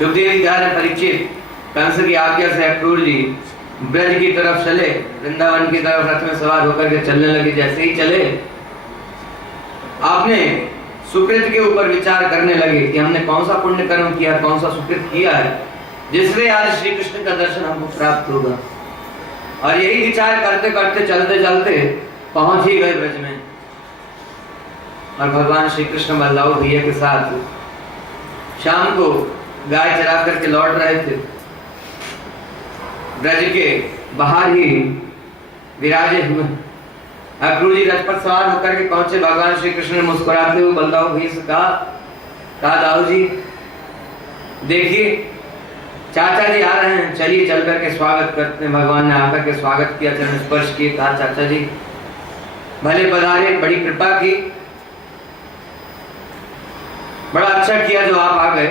सुखदेव जी कह रहे परीक्षित, कंस की आज्ञा से अक्रूर जी ब्रज की तरफ चले, वृंदावन की तरफ रथ में सवार होकर के चलने लगे। जैसे ही चले आपने सुकृत के ऊपर विचार करने लगे कि हमने कौन सा पुण्य कर्म किया, कौन सा सुकृत किया है जिससे आज श्री कृष्ण का दर्शन हमको प्राप्त होगा। और यही विचार करते करते चलते चलते पहुंच ही गए ब्रज में। और भगवान श्री कृष्ण बलदाऊ भैया के साथ शाम को गाय चरा करके लौट रहे थे। ब्रज के बाहर ही विराजे हुए अक्रूर जी रथ पर सवार होकर के पहुंचे। भगवान श्री कृष्ण ने मुस्कुराते हुए बलदाऊ भैया से कहा दाऊ जी देखिए चाचा जी आ रहे हैं, चलिए चल करके स्वागत करते हैं। भगवान ने आकर के स्वागत किया, चरण स्पर्श किए, कहा चाचा जी भले पधारे, बड़ी कृपा की, बड़ा अच्छा किया जो आप आ गए।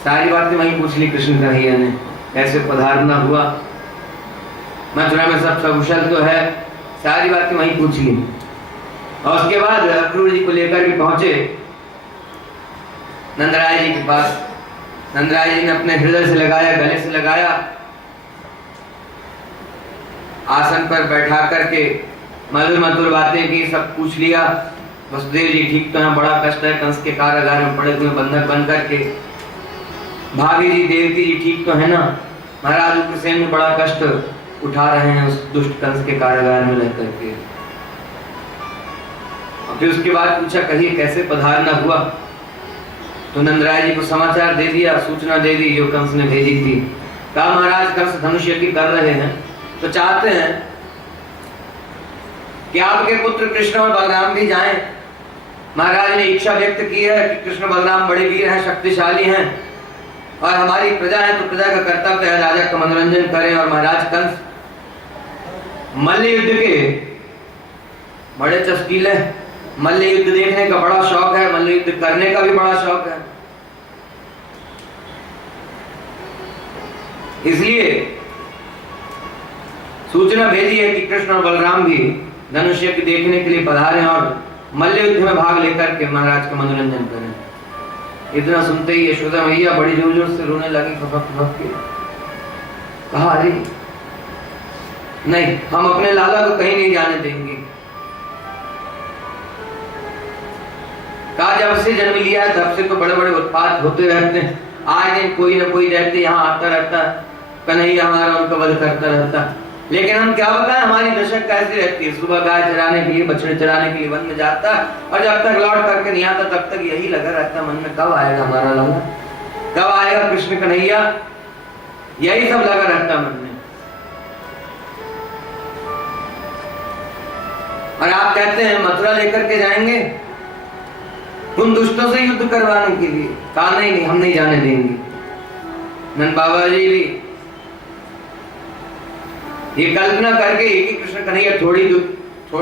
सारी बातें वहीं पूछ ली कृष्ण कन्हैया ने, कैसे पधारना हुआ, मथुरा में सब सकुशल तो है, सारी बातें वहीं पूछ ली। और उसके बाद अक्रूर जी को लेकर भी पहुंचे नंदराय जी के पास। नंदराय जी ने अपने हृदय से लगाया, गले से लगाया, आसन पर बैठा करके मधुर मधुर बातें की, सब पूछ लिया। वसुदेव जी ठीक तो है, बड़ा कष्ट है, कंस के कारागार में पड़े हुए बंधक बन करके। भाभी जी देवकी जी ठीक तो है ना, महाराज उग्रसेन में बड़ा कष्ट उठा रहे हैं उस दुष्ट कंस के कारागार में रह करके। और फिर उसके बाद पूछा कहिए कैसे पधारना हुआ। तो नंदराय जी को समाचार दे दिया, सूचना दे दी जो कंस ने भेजी थी। कहा महाराज कंस धनुष यज्ञ कर रहे हैं तो चाहते हैं कि आपके पुत्र कृष्ण और बलराम भी जाएं। महाराज ने इच्छा व्यक्त की है कि कृष्ण बलराम बड़े वीर हैं, शक्तिशाली हैं और हमारी प्रजा है तो प्रजा का कर्तव्य है राजा का मनोरंजन करें। और महाराज कंस मल्ल युद्ध के बड़े चस्कीले, मल्ल युद्ध देखने का बड़ा शौक है, मल्ल युद्ध करने का भी बड़ा शौक है। इसलिए सूचना भेजी है कि कृष्ण और बलराम भी धनुष यज्ञ देखने के लिए पधारे और मल्ल युद्ध में भाग लेकर के महाराज का मनोरंजन करें। इतना सुनते ही यशोदा मैया बड़ी जोर जोर से रोने लगी, फपक के कहा अरे नहीं, हम अपने लाला को कहीं नहीं जाने देंगे। कहा जब से जन्म लिया है तब से तो बड़े बड़े उत्पात होते रहते हैं, आए दिन कोई ना कोई रहते यहाँ आता रहता, कन्हैया हमारा उनका वध करता रहता। लेकिन हम क्या बताएं हमारी दशा कैसी रहती है, सुबह गाय चराने के लिए, बछड़े चराने के लिए वन में जाता और जब तक लौट करके नहीं आता तब तक यही लगा रहता मन में, कब आएगा हमारा लाला, कब आएगा कृष्ण कन्हैया, यही सब लगा रहता मन में। और आप कहते हैं मथुरा लेकर के जाएंगे उन दुष्टों से युद्ध करवाने के लिए। कहा नहीं, हम नहीं जाने देंगे। नंद बाबा जी भी ये कल्पना करके कि कृष्ण कन्हैया थोड़ी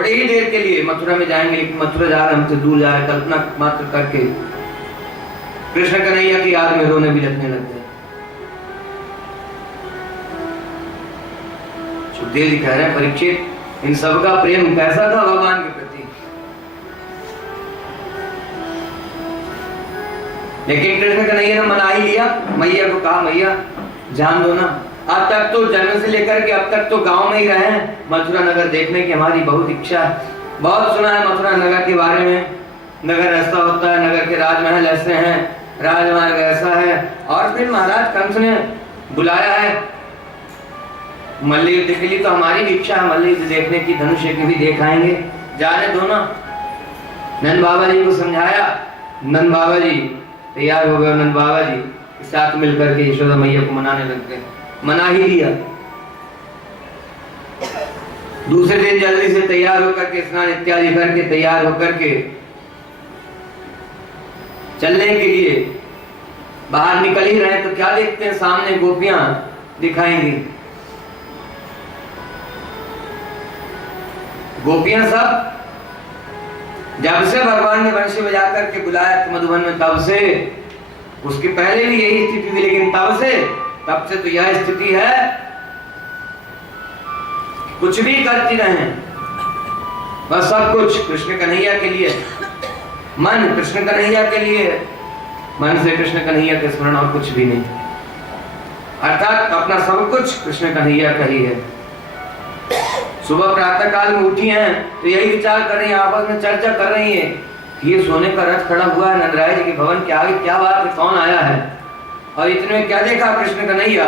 ही देर के लिए मथुरा में जाएंगे, लेकिन मथुरा जा रहे हमसे दूर जा रहे, कल्पना मात्र करके कृष्ण कन्हैया की याद में रोने भी लगने लग गए। सुखदेव जी कह रहे हैं परीक्षित इन सबका प्रेम कैसा था भगवान के प्रति। लेकिन कृष्ण कन्हैया ने मना ही लिया, मैया को कहा मैया जान दो ना, अब तक तो जन्म से लेकर के अब तक तो गांव में ही रहे हैं, मथुरा नगर देखने की हमारी बहुत इच्छा है, बहुत सुना है मथुरा नगर के बारे में, नगर ऐसा होता है, नगर के राजमहल ऐसे हैं, राजमार्ग ऐसा है। और फिर महाराज कंस ने बुलाया है मल्ल युद्ध के लिए, तो हमारी भी इच्छा है मल्ल युद्ध देखने की, धनुष यज्ञ भी देखाएंगे, जाने दो ना। नंद बाबा जी को समझाया, नंद बाबा जी तैयार हो गए, नंद बाबा जी साथ मिलकर के यशोदा मैया को मनाने लग गए, मना ही लिया। दूसरे दिन जल्दी से तैयार होकर के स्नान इत्यादि करके तैयार होकर के चलने के लिए बाहर निकल ही रहे तो क्या देखते हैं सामने गोपियां दिखाएंगी। गोपियां सब जब से भगवान ने वंशी बजा करके बुलाया तो मधुबन में, तब से, उसके पहले भी यही स्थिति थी, लेकिन तब से तो यह स्थिति है कुछ भी करती रहें बस सब कुछ कृष्ण कन्हैया के लिए, मन कृष्ण कन्हैया के लिए, मन से कृष्ण कन्हैया के स्मरण और कुछ भी नहीं, अर्थात अपना सब कुछ कृष्ण कन्हैया का ही है। सुबह प्रातः काल में उठी हैं तो यही विचार कर रही हैं, आपस में चर्चा कर रही हैं कि ये सोने का रथ खड़ा हुआ है नंदराय जी के भवन के आगे, क्या बात है, कौन आया है। और इतने में क्या देखा, कृष्ण कन्हैया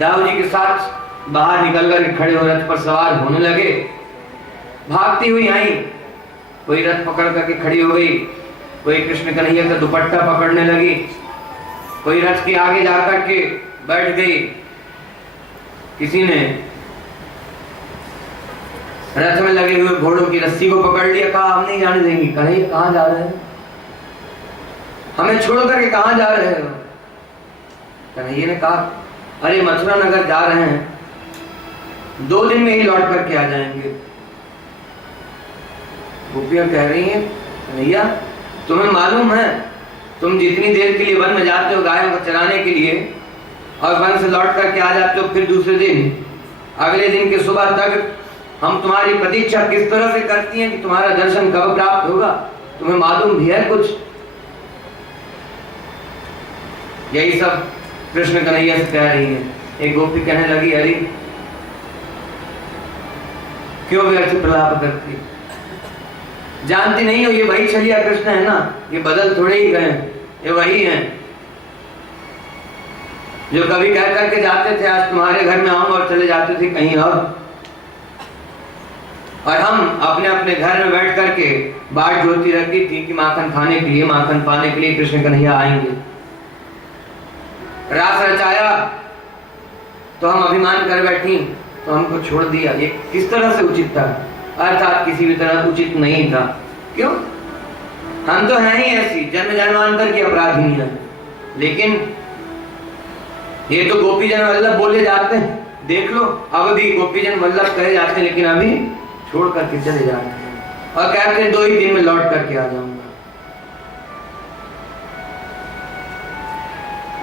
दाऊ जी के साथ बाहर निकल कर खड़े हो रथ पर सवार होने लगे। भागती हुई आई, कोई रथ पकड़ करके खड़ी हो गई, कोई कृष्ण कन्हैया का दुपट्टा पकड़ने लगी, कोई रथ के आगे जाकर के बैठ गई, किसी ने रथ में लगे हुए घोड़ों की रस्सी को पकड़ लिया, कहा हम नहीं जाने देंगे। कन्हैया कहाँ जा रहे हैं, हमें छोड़ करके कहाँ जा रहे हो। कन्हैया ने कहा अरे मथुरा नगर जा रहे हैं, 2 दिन में ही लौट करके आ जाएंगे। गोपियां कह रही हैं कन्हैया तुम्हें मालूम है तुम जितनी देर के लिए वन में जाते हो गायों को चराने के लिए और वन से लौट करके आ जाते हो, फिर दूसरे दिन अगले दिन के सुबह तक हम तुम्हारी प्रतीक्षा किस तरह से करती हैं कि तुम्हारा दर्शन कब प्राप्त होगा, तुम्हें मालूम भी है कुछ। यही सब कृष्ण कन्हैया से कह रही है। एक गोपी कहने लगी अरे क्यों व्यर्थ प्रलाप करती, जानती नहीं हो ये वही छलिया कृष्ण है ना, ये बदल थोड़े ही गए, ये वही हैं जो कभी कह करके जाते थे आज तुम्हारे घर में आऊंगा और चले जाते थे कहीं और हम अपने अपने घर में बैठ करके बाट जोती रखती थी कि माखन खाने के लिए, माखन पाने के लिए कृष्ण कन्हैया आएंगे। रास रचाया तो हम अभिमान कर बैठी तो हमको छोड़ दिया, ये किस तरह से उचित था, अर्थात किसी भी तरह उचित नहीं था। क्यों, हम तो हैं ही ऐसी जन्म जन्मांतर की अपराधी हैं। लेकिन ये तो गोपीजन वल्लभ बोले जाते हैं, देख लो अब भी गोपीजन वल्लभ कहे जाते हैं, लेकिन अभी छोड़ करके चले जाते हैं और कहते हैं 2 ही दिन में लौट करके आ जाऊंगा।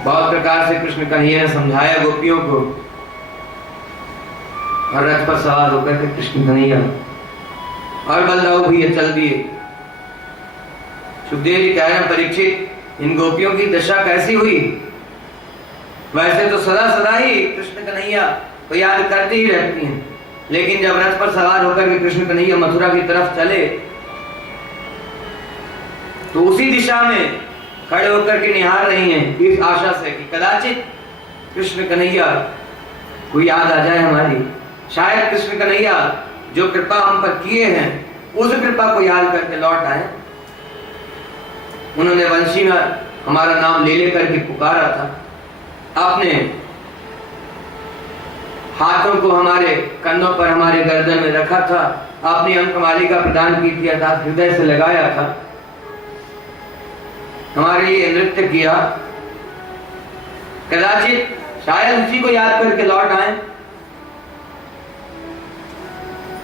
बहुत प्रकार से कृष्ण कन्हैया ने समझाया गोपियों को और रथ पर सवार होकर के कृष्ण कन्हैया और बलदाऊ भैया चल दिए। सुखदेव जी कह रहे हैं परीक्षित इन गोपियों की दशा कैसी हुई, वैसे तो सदा सदा ही कृष्ण कन्हैया को याद करती ही रहती हैं, लेकिन जब रथ पर सवार होकर के कृष्ण कन्हैया मथुरा की तरफ चले तो उसी दिशा में खड़े होकर के निहार रही हैं इस आशा से कि कदाचित कृष्ण कन्हैया को याद आ जाए हमारी, शायद कृष्ण कन्हैया जो कृपा हम पर किए हैं उस कृपा को याद करके लौट आए। उन्होंने वंशी में हमारा नाम ले लेकर के पुकारा था, अपने हाथों को हमारे कंधों पर हमारे गर्दन में रखा था, अपनी अंकमालिका प्रदान की थी अर्थात हृदय से लगाया था, हमारे लिए नृत्य किया, कदाचित शायद उसी को याद करके लौट आए।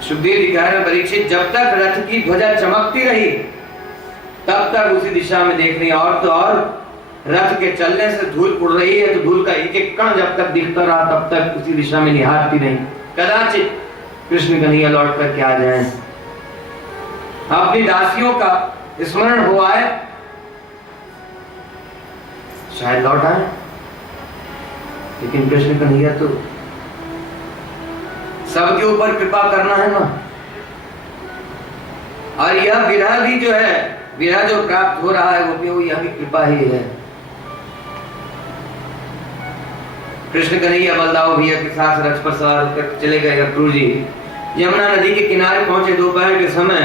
सुखदेव जी कह रहे हैं परीक्षित जब तक रथ की ध्वजा चमकती रही तब तक उसी दिशा में देख रही, और तो और रथ के चलने से धूल उड़ रही है तो धूल का एक एक कण जब तक दिखता रहा तब तक उसी दिशा में निहारती रही, कदाचित कृष्ण कन्हैया लौट करके आ जाए, अपनी दासियों का स्मरण हो आए, शायद लौट आए। लेकिन कृष्ण कन्हैया तो सबके ऊपर कृपा करना है ना, और यह विरह भी जो है, विरह जो प्राप्त हो रहा है गोपियों, यह भी कृपा ही है। कृष्ण कन्हैया बलदाऊ भैया के साथ रथ पर सवार होकर चले गए। अक्रूर जी यमुना नदी के किनारे पहुंचे, दोपहर के समय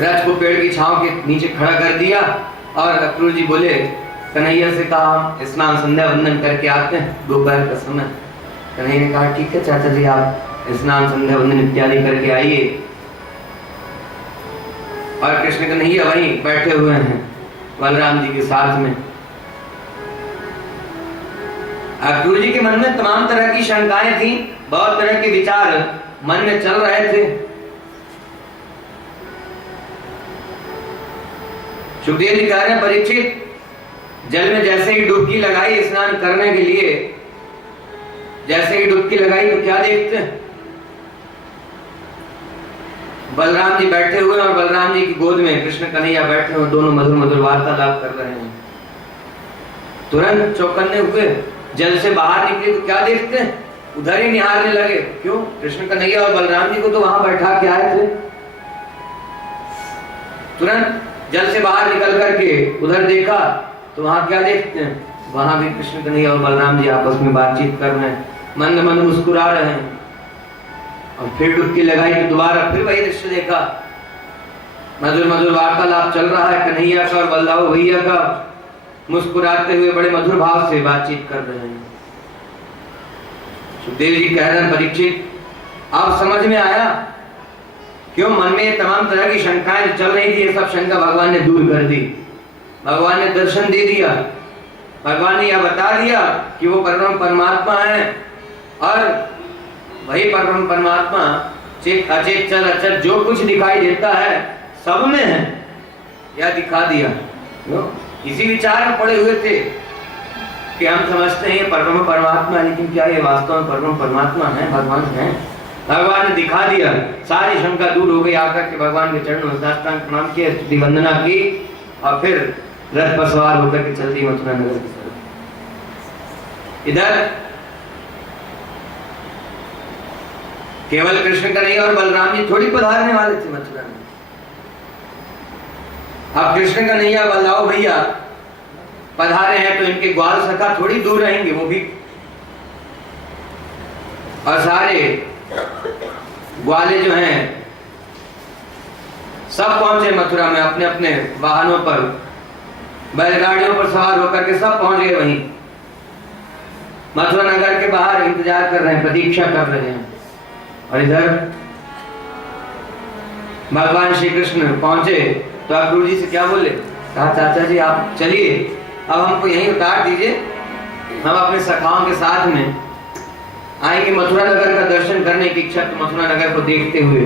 रथ को पेड़ की छांव के नीचे खड़ा कर दिया और अक्रूर जी बोले कन्हैया से कहा स्नान संध्या वंदन करके आते हैं, दोपहर का समय। कन्हैया ने कहा ठीक है चाचा जी, आप स्नान संध्या वंदन इत्यादि करके आइए। और कृष्ण कन्हैया वहीं बैठे हुए हैं बलराम जी के साथ में। अक्रूर जी के मन में तमाम तरह की शंकाएं थी, बहुत तरह के विचार मन में चल रहे थे। सुखदेव जी कह रहे हैं परीक्षित जल में जैसे ही डुबकी लगाई स्नान करने के लिए, जैसे ही डुबकी लगाई तो क्या देखते हैं, बलराम जी बैठे हुए और बलराम जी की गोद में कृष्ण कन्हैया बैठे हुए, दोनों मधुर मधुर वार्तालाप कर रहे हैं। तुरंत चौकन्ने हुए, जल से बाहर निकले तो क्या देखते हैं, उधर ही निहारने लगे। क्यों? कृष्ण कन्हैया और बलराम जी को तो वहां बैठा के आए थे। तुरंत जल से बाहर निकल करके उधर देखा तो वहां क्या देखते हैं, वहां भी कृष्ण कन्हैया और बलराम जी आपस में बातचीत कर रहे हैं, मंद मंद मुस्कुरा रहे हैं। और फिर डुबकी लगाई तो दोबारा फिर वही दृश्य देखा, मधुर मधुर वार्तालाप चल रहा है, कन्हैया का और बलदाऊ भैया का मुस्कुराते हुए बड़े मधुर भाव से बातचीत कर रहे हैं। सुखदेव जी कह रहे हैं, परीक्षित आप समझ में आया? क्यों मन में तमाम तरह की शंकाएं जो चल रही थी, ये सब शंका भगवान ने दूर कर दी। भगवान ने दर्शन दे दिया, भगवान ने यह बता दिया कि वो परम परमात्मा है और वही परम परमात्मा चेत अचेत चल अचल जो कुछ दिखाई देता है सब में है, यह दिखा दिया। इसी विचार में पड़े हुए थे कि हम समझते हैं ये परम परमात्मा, लेकिन क्या ये वास्तव में परम परमात्मा है, भगवान है? भगवान ने दिखा दिया, सारी शंका दूर हो गई। आकर के भगवान के चरणों में साष्टांग प्रणाम किया, स्तुति वंदना की और फिर रथ पर सवार होकर के चल दी मथुरा नगर की तरफ। इधर केवल कृष्ण कन्हैया और बलराम जी थोड़ी पधारने वाले थे मथुरा में। अब कृष्ण कन्हैया बलदाऊ भैया पधारे हैं तो इनके ग्वाल सखा थोड़ी दूर रहेंगे, वो भी और सारे ग्वाले जो हैं सब पहुंचे मथुरा में, अपने अपने वाहनों पर बैलगाड़ियों पर सवार होकर के सब पहुंच गए वहीं मथुरा नगर के बाहर, इंतजार कर रहे हैं, प्रतीक्षा कर रहे हैं। और इधर भगवान श्री कृष्ण पहुंचे तो अक्रूर जी से क्या बोले, कहा चाचा जी आप चलिए, अब हमको यहीं उतार दीजिए, हम अपने सखाओं के साथ में आएंगे मथुरा नगर का दर्शन करने की इच्छा, तो मथुरा नगर को देखते हुए,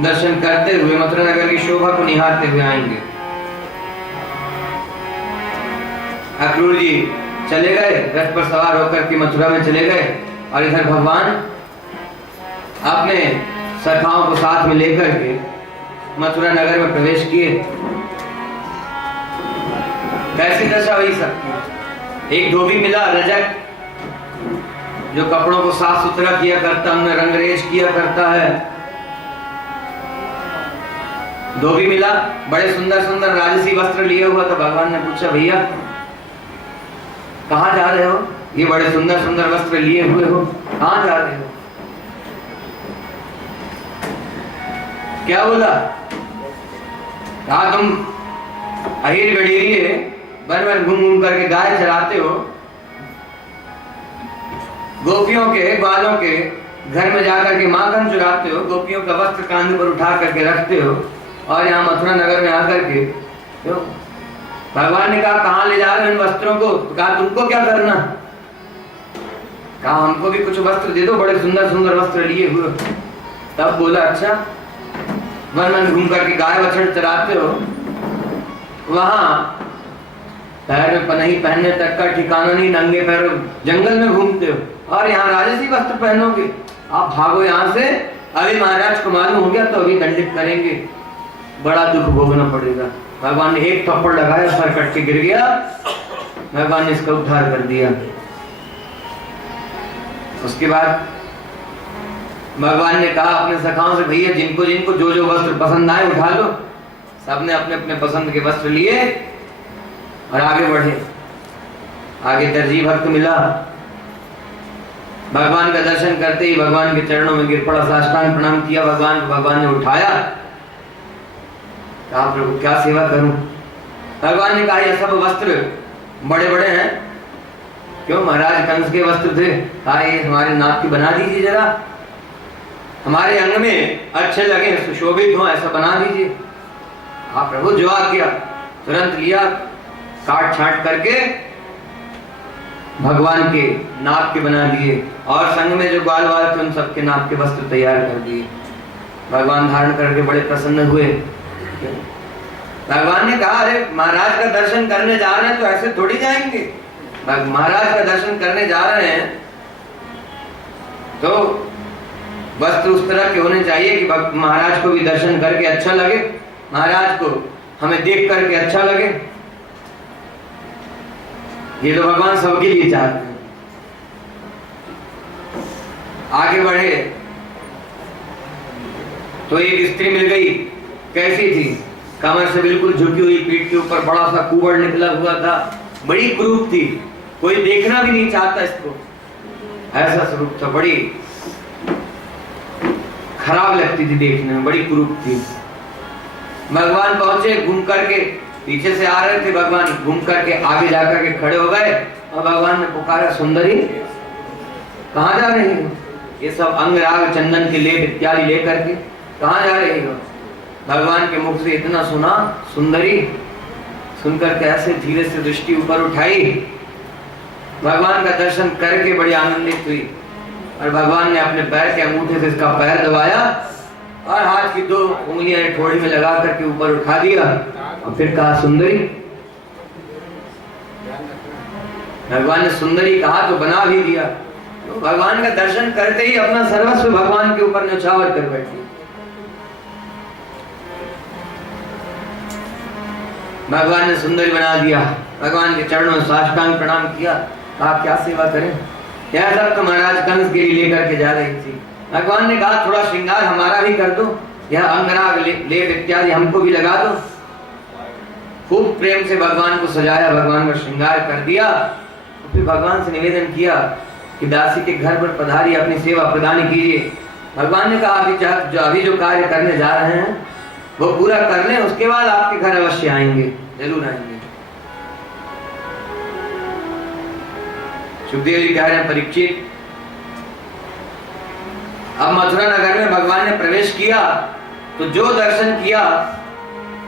दर्शन करते हुए, मथुरा नगर की शोभा को निहारते हुए आएंगे। अक्रूर जी चले गए, रथ पर सवार होकर के मथुरा में चले गए और इधर भगवान अपने सखाओं को साथ में लेकर के मथुरा नगर में प्रवेश किए। कैसी दशा हुई सबकी। एक धोबी मिला रजक, जो कपड़ों को साफ सुथरा किया करता, उनमें रंगरेज किया करता है। धोबी मिला, बड़े सुंदर सुंदर राजसी वस्त्र लिए हुआ। तो भगवान ने पूछा, भैया कहाँ जा रहे हो? ये बड़े सुंदर सुंदर वस्त्र लिए हुए हो, कहाँ जा रहे हो? क्या बोला? कहा तुम अहिर गडीरिए वन वन घूम घूम करके गाय चराते हो, गोपियों के ग्वालों के घर में जाकर के माखन चुराते हो, गोपियों का वस्त्र कांधे पर उठा करके रखते हो और यहाँ मथुरा नगर में आकर के क्यों? भगवान ने कहा कहाँ ले जा रहे हो इन वस्त्रों को? तो कहा तुमको क्या करना? कहा हमको भी कुछ वस्त्र दे दो, बड़े सुंदर सुंदर वस्त्र लिए हुए। तब बोला अच्छा, वन वन घूम करके गाय बछड़ चराते हो, वहां पैर में पनही पहनने तक का ठिकाना नहीं, नंगे पैर जंगल में घूमते हो और यहाँ राजसी वस्त्र पहनोगे? आप भागो यहाँ से, अभी महाराज को मालूम हो गया तो अभी दंडित करेंगे, बड़ा दुख भोगना पड़ेगा। भगवान ने एक थप्पड़ लगाया, सर कट के गिर गया, भगवान ने इसका उद्धार कर दिया। उसके बाद भगवान ने कहा अपने सखाओं से, भैया जिनको जिनको जो जो वस्त्र पसंद आए उठा लो। सबने अपने अपने पसंद के वस्त्र लिए और आगे बढ़े। आगे दर्जी भक्त मिला, भगवान का दर्शन करते ही भगवान के चरणों में गिर पड़ा, साष्टांग प्रणाम किया भगवान को। भगवान ने उठाया, कहा प्रभु क्या सेवा करूं? भगवान ने कहा ये सब वस्त्र बड़े बड़े हैं। क्यों? महाराज कंस के वस्त्र थे। कहा ये हमारे नाक की बना दीजिए, जरा हमारे अंग में अच्छे लगे, सुशोभित हो, ऐसा बना दीजिए। हाँ प्रभु जो आ गया, तुरंत लिया, काट छाट करके भगवान के नाप के बना दिए और संग में जो ग्वाल वाल थे उन सबके नाप के वस्त्र तैयार कर दिए। भगवान धारण करके बड़े प्रसन्न हुए। भगवान ने कहा अरे महाराज का दर्शन करने जा रहे हैं तो ऐसे थोड़ी जाएंगे, महाराज का दर्शन करने जा रहे हैं तो वस्त्र उस तरह के होने चाहिए कि महाराज को भी दर्शन करके अच्छा लगे, महाराज को हमें देख करके अच्छा लगे। ये तो भगवान सबके लिए चाहते हैं। आगे बढ़े तो एक स्त्री मिल गई। कैसी थी? कमर से बिल्कुल झुकी हुई, पीठ के ऊपर बड़ा सा कुबड़ निकला हुआ था, बड़ी क्रूप थी, कोई देखना भी नहीं चाहता इसको, ऐसा स्वरूप था, बड़ी खराब लगती थी देखने में, बड़ी क्रूप थी। भगवान पहुंचे, घूम करके पीछे से आ रहे थे, भगवान घूम करके आगे जाकर के खड़े हो गए और भगवान ने पुकारा, सुंदरी कहाँ जा रही हो? ये सब अंग राग चंदन के लेप इत्यादि लेकर के कहाँ जा रही हो? भगवान के मुख से इतना सुना, सुंदरी, सुनकर के ऐसे धीरे से दृष्टि ऊपर उठाई, भगवान का दर्शन करके बड़ी आनंदित हुई और भगवान ने अपने पैर के अंगूठे से इसका पैर दबाया और हाथ की 2 उंगलियां ठोड़ी में लगा करके ऊपर उठा दिया और फिर कहा, सुंदरी। भगवान ने सुंदरी कहा तो बना भी दिया। तो भगवान का दर्शन करते ही अपना सर्वस्व भगवान के ऊपर न्यौछावर कर बैठी। भगवान ने सुंदरी बना दिया, भगवान के चरणों में साष्टांग प्रणाम किया, कहा क्या सेवा करें? यह सब तो महाराज कंस गिरी लेकर के जा रही थी। भगवान ने कहा थोड़ा श्रृंगार हमारा भी कर दो, यह अंगराग लेप इत्यादि हमको भी लगा दो। खूब प्रेम से भगवान को सजाया, भगवान का श्रृंगार कर दिया। फिर भगवान से निवेदन किया कि दासी के घर पर पधारी, अपनी सेवा प्रदान कीजिए। भगवान ने कहा अभी जो कार्य करने जा रहे हैं वो पूरा कर लें, उसके बाद आपके घर अवश्य आएंगे, जरूर आएंगे। सुखदेव जी कह रहे हैं, परीक्षित अब मथुरा नगर में भगवान ने प्रवेश किया तो जो दर्शन किया,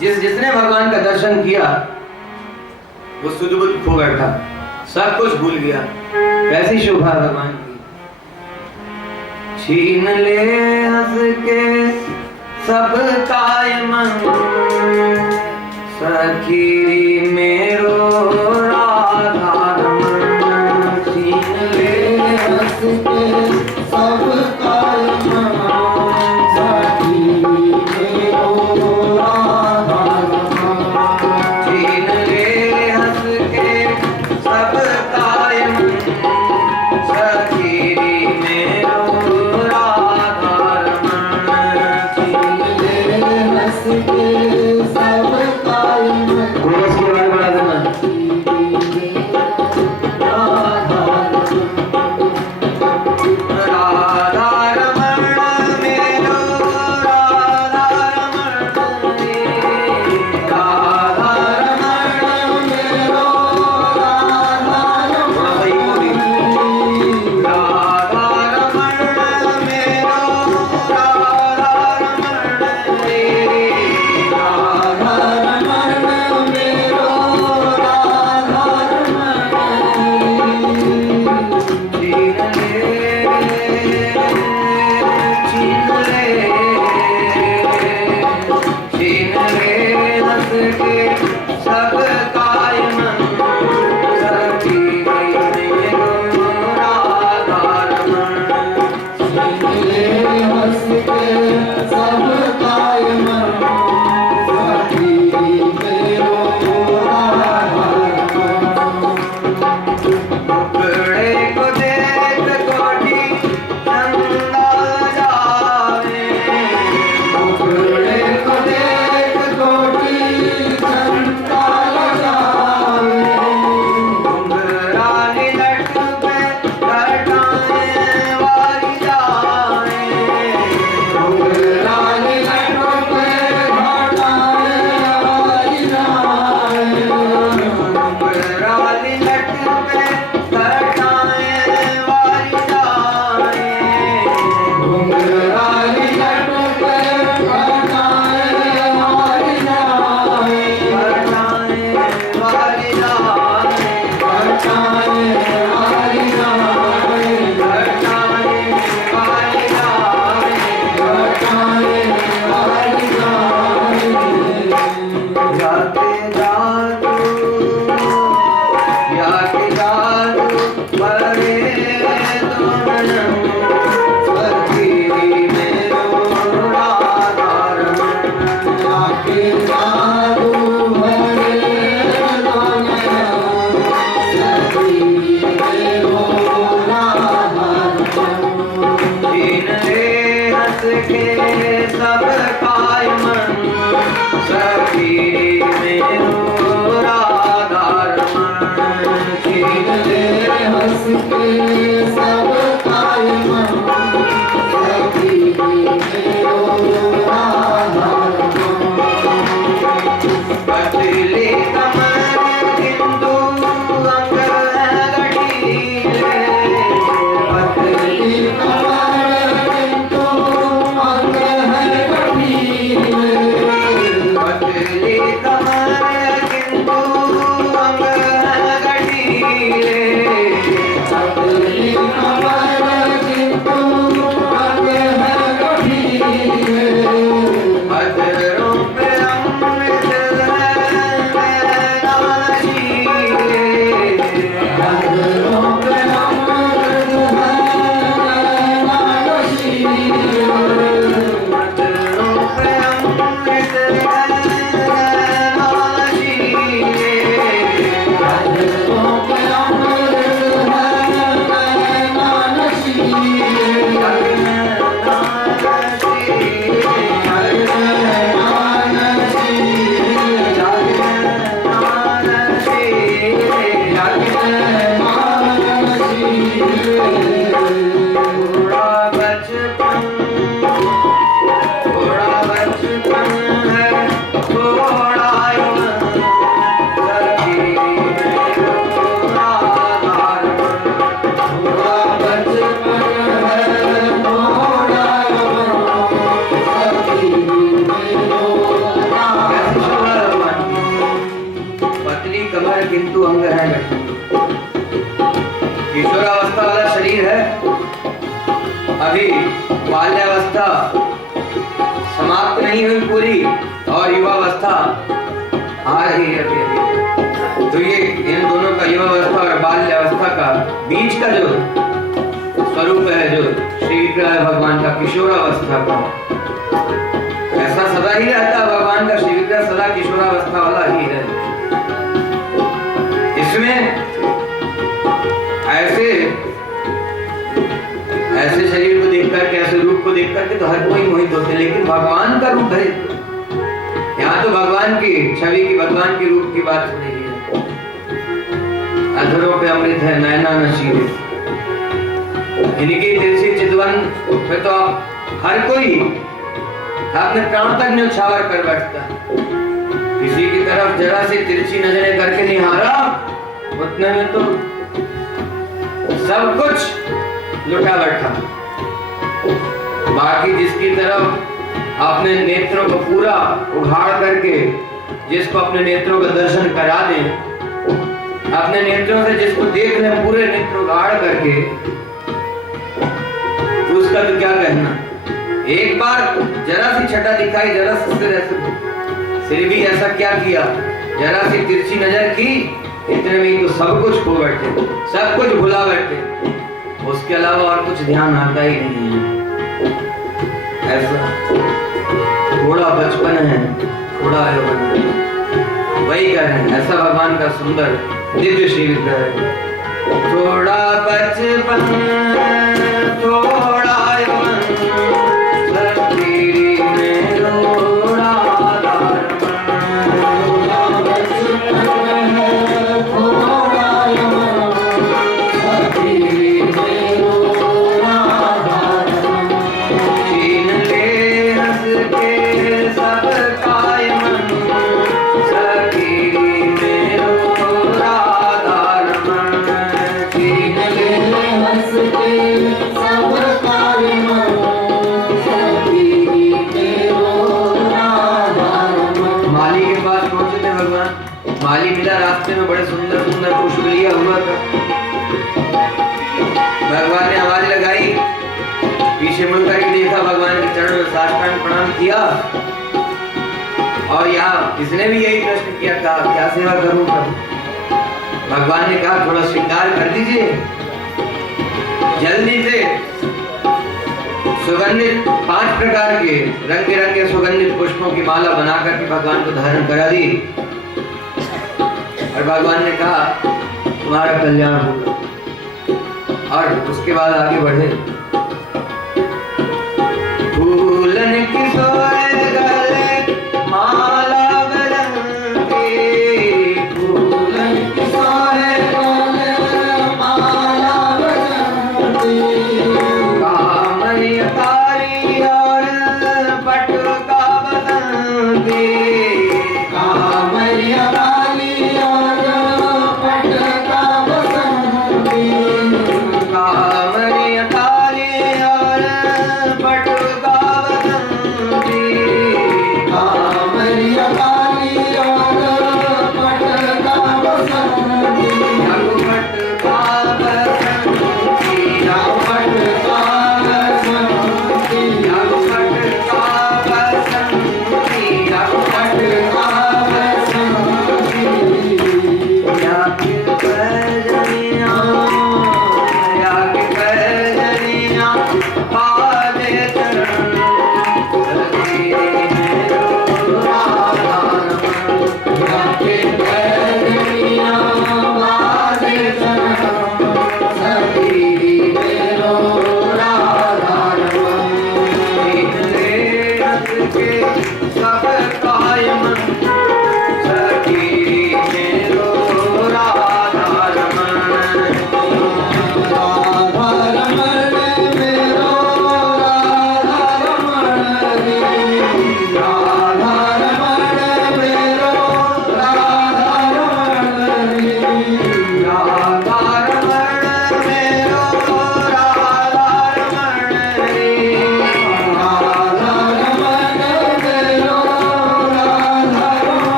जिसने भगवान का दर्शन किया वो सुध बुध खो बैठा, सब कुछ भूल गया। कैसी शोभा भगवान की। छीन ले हंस के सब काय मन, सखी मेरो राधा रमण। छीन ले हंस के सब काय मन, सखी मेरो राधा रमण। छीन ले हंस के सब काय मन, सखी मेरो राधा रमण। छीन ले हंस के सब काय मन, बढ़ा देना। बड़े तो सखी मेरो राधा रमण छीन ले हंस के सब काय मन सखी मेरो राधा रमण पतली कमर बिंदु अंग गठीले पतली कमर बिंदु अंग गठीले पतली कमर बिंदु अंग गठीले पतली कमर बिंदु अंग गठीले अधरों पे अमृत किंतु अंग है किशोरावस्था वाला शरीर है, अभी बाल्यावस्था समाप्त नहीं हुई पूरी और युवावस्था आ रही है अभी। तो ये इन दोनों का युवावस्था और बाल्यावस्था का बीच का जो स्वरूप है, जो श्री विग्रह है भगवान का किशोरावस्था का, ऐसा सदा ही रहता है भगवान का श्री विग्रह, सदा किशोरावस्था वाला ही है। इसमें ऐसे शरीर को देख करके, ऐसे रूप को देख करके तो हर कोई मोहित होते हैं, लेकिन भगवान का रूप है, यहाँ तो भगवान की छवि की, भगवान के रूप की बात हो रही है। अधरों पे अमृत है, नैना नशीले, इनकी तिरछी चितवन पे तो हर कोई अपने प्राण तक न्यौछावर कर बैठता है। किसी की तरफ जरा सी तिरछी नजरें करके निहारा, उतने में तो सब कुछ लुटा बैठा। बाकी जिसकी तरफ अपने नेत्रों को पूरा उघाड़ करके, जिसको अपने नेत्रों का दर्शन करा दें, अपने नेत्रों से जिसको देख लें पूरे नेत्र उघाड़ करके, उसका तो क्या कहना। एक बार जरा सी छटा दिखाई, जरा सिर भी ऐसा क्या किया, जरा सी तिरछी नजर की, इतने में ही तो सब कुछ खो बैठे, सब कुछ भुला बैठे, उसके अलावा और कुछ ध्यान आता ही नहीं है। ऐसा थोड़ा बचपन है, थोड़ा यौवन है, वही कह रहे हैं। ऐसा भगवान का सुंदर दिव्य श्री विग्रह है। थोड़ा बचपन थोड़ा यौवन माली मिला रास्ते में, बड़े सुंदर सुंदर पुष्प लिया हुआ था। भगवान ने आवाज लगाई, पीछे मुड़ करके देखा, भगवान के चरणों में साष्टांग प्रणाम किया, और यहाँ इसने भी यही प्रश्न किया, कहा क्या सेवा करूं प्रभु। भगवान ने कहा थोड़ा श्रृंगार कर दीजिए, जल्दी से सुगंधित 5 प्रकार के रंग बिरंगे सुगंधित पुष्पों की माला बना करके भगवान को धारण करा दी, और भगवान ने कहा तुम्हारा कल्याण होगा। और उसके बाद आगे बढ़े।